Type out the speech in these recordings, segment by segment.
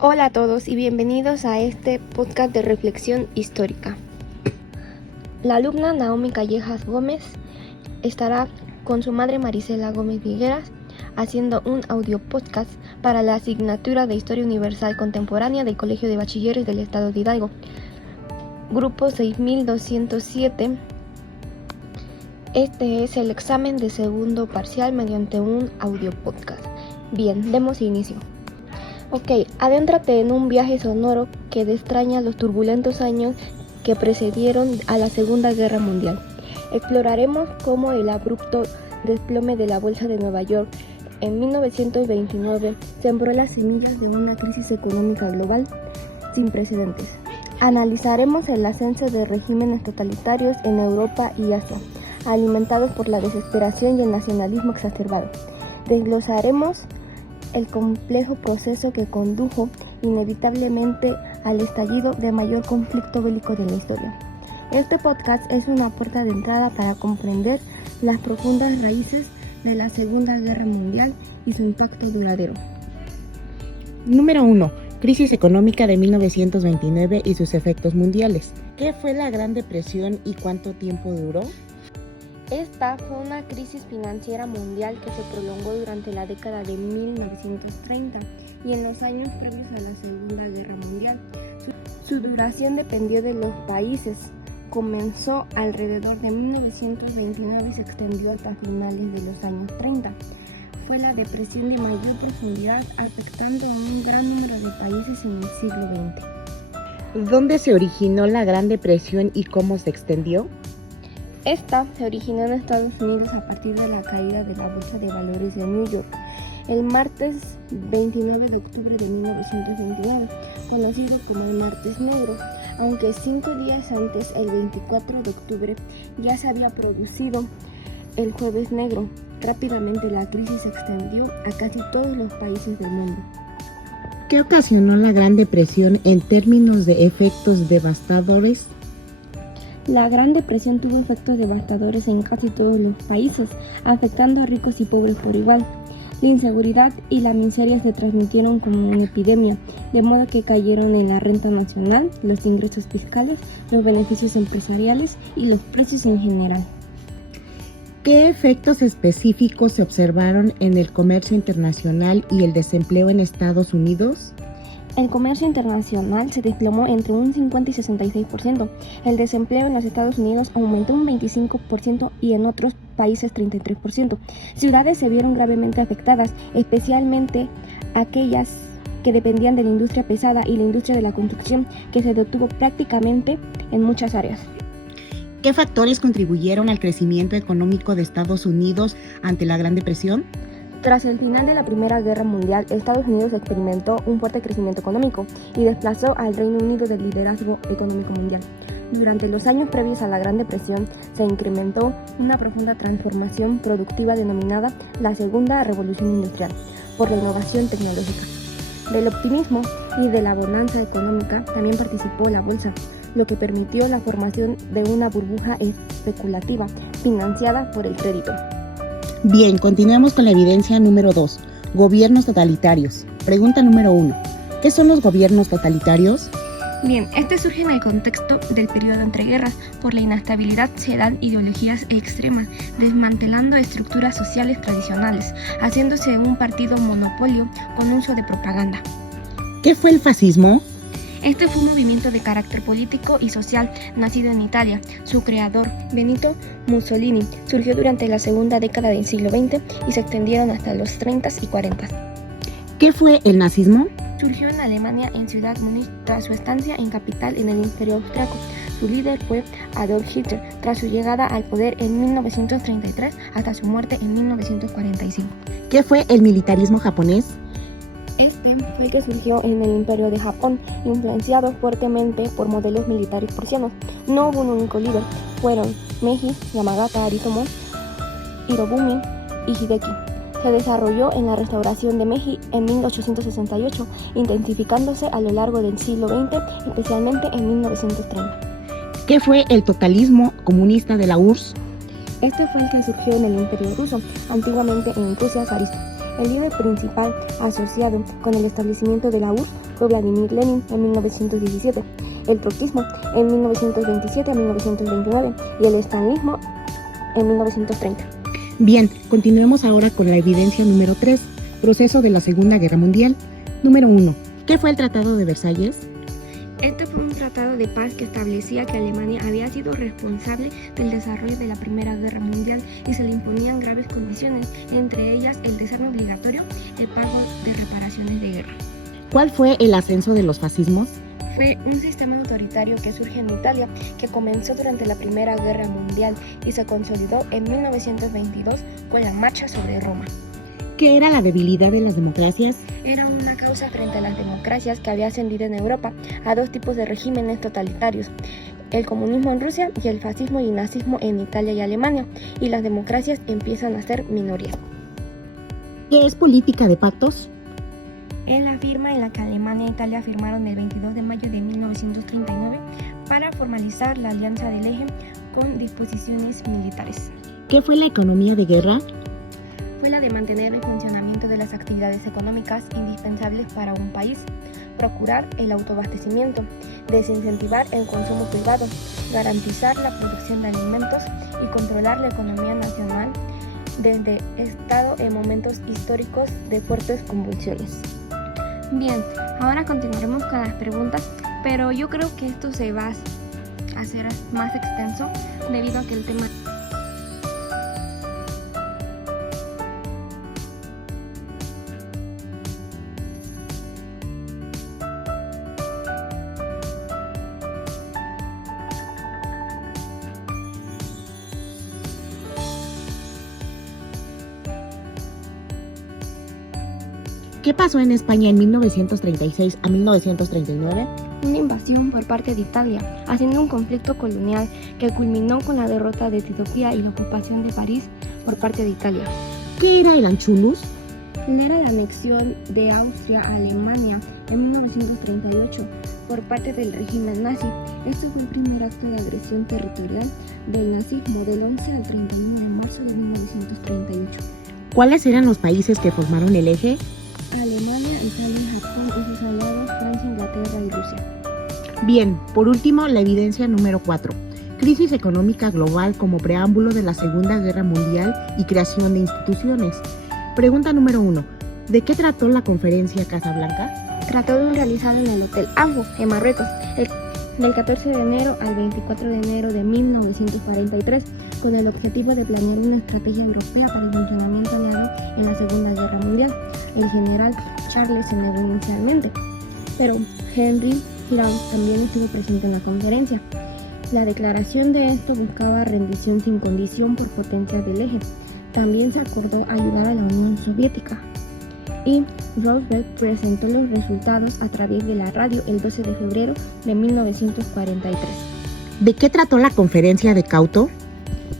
Hola a todos y bienvenidos a este podcast de reflexión histórica. La alumna Naomi Callejas Gómez estará con su madre Marisela Gómez Vigueras haciendo un audio podcast para la asignatura de Historia Universal Contemporánea del Colegio de Bachilleres del Estado de Hidalgo, grupo 6207. Este es el examen de segundo parcial mediante un audio podcast. Bien, demos inicio. Ok, adéntrate en un viaje sonoro que destraña los turbulentos años que precedieron a la Segunda Guerra Mundial. Exploraremos cómo el abrupto desplome de la Bolsa de Nueva York en 1929 sembró las semillas de una crisis económica global sin precedentes. Analizaremos el ascenso de regímenes totalitarios en Europa y Asia, alimentados por la desesperación y el nacionalismo exacerbado. Desglosaremos el complejo proceso que condujo inevitablemente al estallido de mayor conflicto bélico de la historia. Este podcast es una puerta de entrada para comprender las profundas raíces de la Segunda Guerra Mundial y su impacto duradero. Número 1. Crisis económica de 1929 y sus efectos mundiales. ¿Qué fue la Gran Depresión y cuánto tiempo duró? Esta fue una crisis financiera mundial que se prolongó durante la década de 1930 y en los años previos a la Segunda Guerra Mundial. Su duración dependió de los países. Comenzó alrededor de 1929 y se extendió hasta finales de los años 30. Fue la depresión de mayor profundidad, afectando a un gran número de países en el siglo XX. ¿Dónde se originó la Gran Depresión y cómo se extendió? Esta se originó en Estados Unidos a partir de la caída de la Bolsa de Valores de New York el martes 29 de octubre de 1929, conocido como el Martes Negro, aunque 5 días antes, el 24 de octubre, ya se había producido el Jueves Negro. Rápidamente la crisis se extendió a casi todos los países del mundo. ¿Qué ocasionó la Gran Depresión en términos de efectos devastadores? La Gran Depresión tuvo efectos devastadores en casi todos los países, afectando a ricos y pobres por igual. La inseguridad y la miseria se transmitieron como una epidemia, de modo que cayeron en la renta nacional, los ingresos fiscales, los beneficios empresariales y los precios en general. ¿Qué efectos específicos se observaron en el comercio internacional y el desempleo en Estados Unidos? El comercio internacional se desplomó entre un 50 y 66%. El desempleo en los Estados Unidos aumentó un 25% y en otros países 33%. Ciudades se vieron gravemente afectadas, especialmente aquellas que dependían de la industria pesada y la industria de la construcción, que se detuvo prácticamente en muchas áreas. ¿Qué factores contribuyeron al crecimiento económico de Estados Unidos ante la Gran Depresión? Tras el final de la Primera Guerra Mundial, Estados Unidos experimentó un fuerte crecimiento económico y desplazó al Reino Unido del liderazgo económico mundial. Durante los años previos a la Gran Depresión, se incrementó una profunda transformación productiva denominada la Segunda Revolución Industrial, por la innovación tecnológica. Del optimismo y de la bonanza económica también participó la bolsa, lo que permitió la formación de una burbuja especulativa financiada por el crédito. Bien, continuemos con la evidencia número 2. Gobiernos totalitarios. Pregunta número 1. ¿Qué son los gobiernos totalitarios? Bien, este surge en el contexto del periodo entre guerras. Por la inestabilidad se dan ideologías extremas, desmantelando estructuras sociales tradicionales, haciéndose un partido monopolio con uso de propaganda. ¿Qué fue el fascismo? Este fue un movimiento de carácter político y social nacido en Italia. Su creador, Benito Mussolini, surgió durante la segunda década del siglo XX y se extendieron hasta los 30 y 40. ¿Qué fue el nazismo? Surgió en Alemania, en Ciudad Múnich, tras su estancia en capital en el Imperio Austriaco. Su líder fue Adolf Hitler, tras su llegada al poder en 1933 hasta su muerte en 1945. ¿Qué fue el militarismo japonés? Este fue el que surgió en el Imperio de Japón, influenciado fuertemente por modelos militares prusianos. No hubo un único líder, fueron Meiji, Yamagata, Aritomo, Hirobumi y Hideki. Se desarrolló en la restauración de Meiji en 1868, intensificándose a lo largo del siglo XX, especialmente en 1930. ¿Qué fue el totalismo comunista de la URSS? Este fue el que surgió en el Imperio Ruso, antiguamente en Rusia zarista. El líder principal asociado con el establecimiento de la URSS fue Vladimir Lenin en 1917, el trotskismo en 1927 a 1929 y el stalinismo en 1930. Bien, continuemos ahora con la evidencia número 3, proceso de la Segunda Guerra Mundial. Número 1. ¿Qué fue el Tratado de Versalles? Este fue un tratado de paz que establecía que Alemania había sido responsable del desarrollo de la Primera Guerra Mundial y se le imponían graves condiciones, entre ellas el desarme obligatorio, el pago de reparaciones de guerra. ¿Cuál fue el ascenso de los fascismos? Fue un sistema autoritario que surge en Italia, que comenzó durante la Primera Guerra Mundial y se consolidó en 1922 con la Marcha sobre Roma. ¿Qué era la debilidad de las democracias? Era una causa frente a las democracias que había ascendido en Europa a dos tipos de regímenes totalitarios, el comunismo en Rusia y el fascismo y nazismo en Italia y Alemania, y las democracias empiezan a ser minoría. ¿Qué es política de pactos? Es la firma en la que Alemania e Italia firmaron el 22 de mayo de 1939 para formalizar la Alianza del Eje con disposiciones militares. ¿Qué fue la economía de guerra? Fue la de mantener el funcionamiento de las actividades económicas indispensables para un país, procurar el autoabastecimiento, desincentivar el consumo privado, garantizar la producción de alimentos y controlar la economía nacional desde Estado en momentos históricos de fuertes convulsiones. Bien, ahora continuaremos con las preguntas, pero yo creo que esto se va a hacer más extenso debido a que el tema... ¿Qué pasó en España en 1936 a 1939? Una invasión por parte de Italia, haciendo un conflicto colonial que culminó con la derrota de Etiopía y la ocupación de París por parte de Italia. ¿Qué era el Anschluss? Era la anexión de Austria a Alemania en 1938 por parte del régimen nazi. Este fue el primer acto de agresión territorial del nazismo del 11 al 31 de marzo de 1938. ¿Cuáles eran los países que formaron el eje? Alemania, Italia, Japón y sus aliados Francia, Inglaterra y Rusia. Bien, por último, la evidencia número 4. Crisis económica global como preámbulo de la Segunda Guerra Mundial y creación de instituciones. Pregunta número 1. ¿De qué trató la conferencia Casablanca? Trató de un realizado en el Hotel Ambo, en Marruecos, del 14 de enero al 24 de enero de 1943, con el objetivo de planear una estrategia europea para el funcionamiento aliado en la Segunda Guerra Mundial. El general Charles se negó inicialmente, pero Henry Hirau también estuvo presente en la conferencia. La declaración de esto buscaba rendición sin condición por potencias del eje. También se acordó ayudar a la Unión Soviética. Y Roosevelt presentó los resultados a través de la radio el 12 de febrero de 1943. ¿De qué trató la conferencia de Cauto?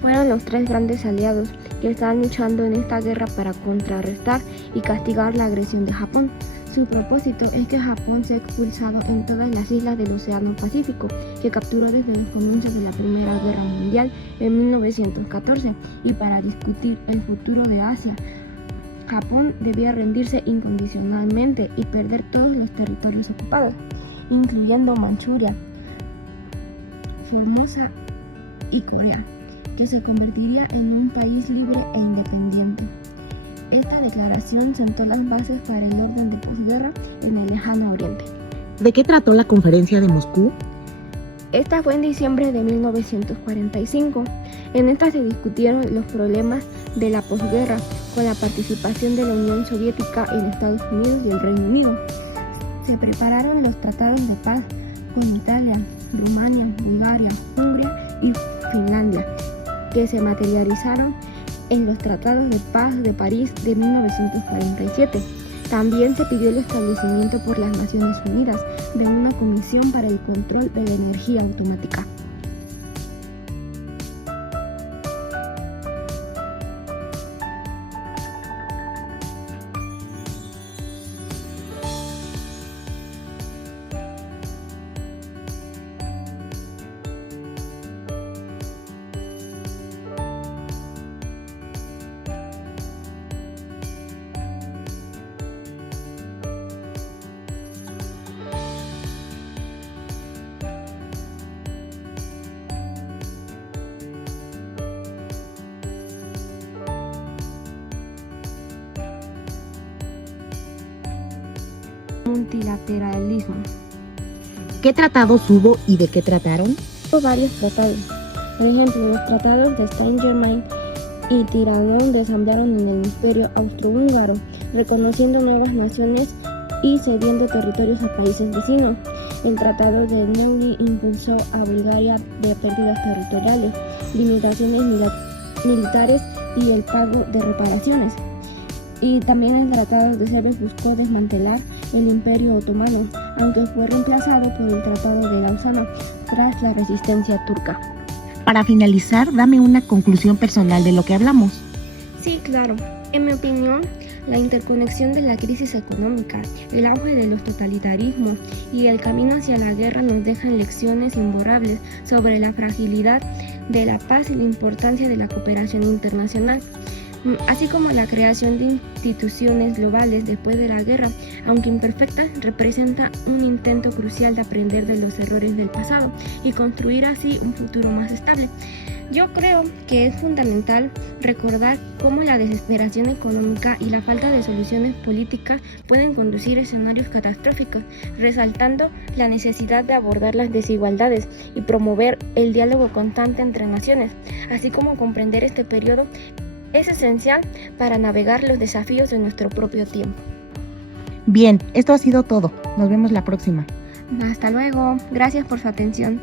Fueron los tres grandes aliados que estaban luchando en esta guerra para contrarrestar y castigar la agresión de Japón. Su propósito es que Japón sea expulsado en todas las islas del Océano Pacífico, que capturó desde los comienzos de la Primera Guerra Mundial en 1914, y para discutir el futuro de Asia. Japón debía rendirse incondicionalmente y perder todos los territorios ocupados, incluyendo Manchuria, Formosa y Corea, que se convertiría en un país libre e independiente. Esta declaración sentó las bases para el orden de posguerra en el lejano oriente. ¿De qué trató la conferencia de Moscú? Esta fue en diciembre de 1945. En esta se discutieron los problemas de la posguerra con la participación de la Unión Soviética en Estados Unidos y el Reino Unido. Se prepararon los tratados de paz con Italia, Rumania, Bulgaria, Hungría y Finlandia, que se materializaron en los tratados de paz de París de 1947. También se pidió el establecimiento por las Naciones Unidas de una comisión para el control de la energía automática. multilateralismo. ¿Qué tratados hubo y de qué trataron? Hubo varios tratados. Por ejemplo, los tratados de Saint-Germain y Trianon desarrollaron en el Imperio Austrohúngaro, reconociendo nuevas naciones y cediendo territorios a países vecinos. El Tratado de Neuilly impulsó a Bulgaria de pérdidas territoriales, limitaciones militares y el pago de reparaciones. Y también el Tratado de Sevres buscó desmantelar el Imperio Otomano, aunque fue reemplazado por el Tratado de Lausana tras la resistencia turca. Para finalizar, dame una conclusión personal de lo que hablamos. Sí, claro. En mi opinión, la interconexión de la crisis económica, el auge de los totalitarismos y el camino hacia la guerra nos dejan lecciones imborrables sobre la fragilidad de la paz y la importancia de la cooperación internacional, así como la creación de instituciones globales después de la guerra, aunque imperfecta, representa un intento crucial de aprender de los errores del pasado y construir así un futuro más estable. Yo creo que es fundamental recordar cómo la desesperación económica y la falta de soluciones políticas pueden conducir a escenarios catastróficos, resaltando la necesidad de abordar las desigualdades y promover el diálogo constante entre naciones, así como comprender este periodo es esencial para navegar los desafíos de nuestro propio tiempo. Bien, esto ha sido todo. Nos vemos la próxima. Hasta luego. Gracias por su atención.